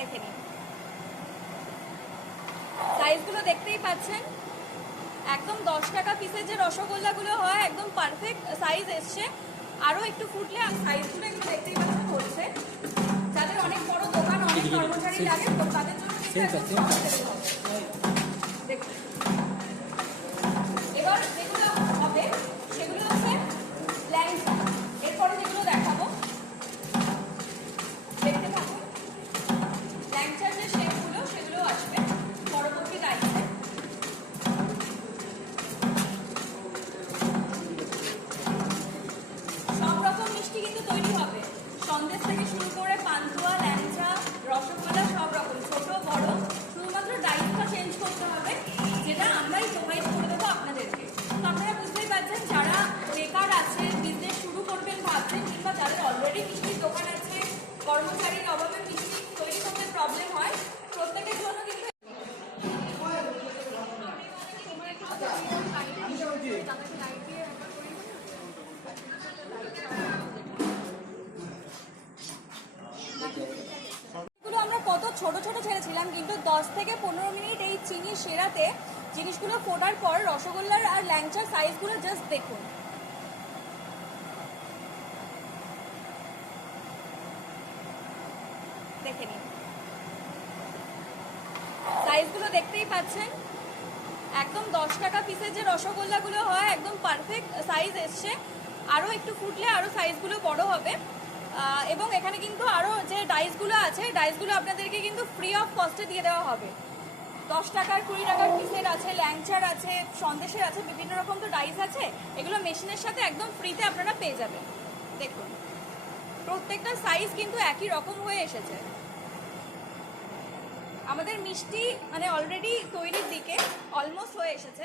দেখে নিন, সাইজগুলো দেখতেই পাচ্ছেন। একদম 10 টাকা পিসের যে রসগোল্লাগুলো হয় একদম পারফেক্ট সাইজ এসছে। আরো একটু ফুটলে সাইজগুলো একটু দেখতেই পাচ্ছেন পড়ছে। যাদের অনেক বড় দোকান, অনেক কর্মচারী লাগে, তাদের জন্য দেখুন। এবার যেগুলো হবে সেগুলো হচ্ছে ল্যাংচা। এরপরে যেগুলো দেখাবো দেখতে থাকুন। ল্যাংচার যে শেপগুলো সেগুলো আসবে পরবর্তী টাইমে। সব রকম মিষ্টি কিন্তু তৈরি হবে, সন্দেশ থেকে শুরু করে পান্তুয়া, ল্যাংচা, রসগোল্লা সব রকম, ছোট বড়। শুধুমাত্র ডাইসটা চেঞ্জ করতে হবে, যেটা আমরাই প্রোভাইড করে দেবো আপনাদেরকে। তো আপনারা বুঝতেই পারছেন, যারা বেকার আছে, বিজনেস শুরু করবেন ভাবছেন, কিংবা যাদের অলরেডি মিষ্টির দোকান আছে, কর্মচারীর অভাবে মিষ্টি তৈরি করতে প্রবলেম হয়, প্রত্যেকের জন্য কিন্তু আমরা কত ছোট ছোট ছেড়েছিলাম, কিন্তু 10 থেকে 15 মিনিট এই চিনি সেরাতে জিনিসগুলো ফোটার পর রসগোল্লার আর ল্যাংচার সাইজগুলো জাস্ট দেখুন। দেখে নিন, সাইজগুলো দেখতেই পাচ্ছেন। একদম 10 টাকা পিসের যে রসগোল্লাগুলো হয় একদম পারফেক্ট সাইজ এসছে। আরো একটু ফুটলে আরো সাইজগুলো বড় হবে। এবং এখানে কিন্তু আরো যে ডাইসগুলো আছে, ডাইসগুলো আপনাদেরকে কিন্তু ফ্রি অফ কস্টে দিয়ে দেওয়া হবে। 10 টাকার 20 টাকার পিসের আছে, ল্যাংচার আছে, সন্দেশের আছে, বিভিন্ন রকম তো ডাইস আছে। এগুলো মেশিনের সাথে একদম ফ্রিতে আপনারা পেয়ে যাবেন। দেখুন, প্রত্যেকটা সাইজ কিন্তু একই রকম হয়ে এসেছে। আমাদের মিষ্টি মানে অলরেডি তৈরির দিকে অলমোস্ট হয়ে এসেছে।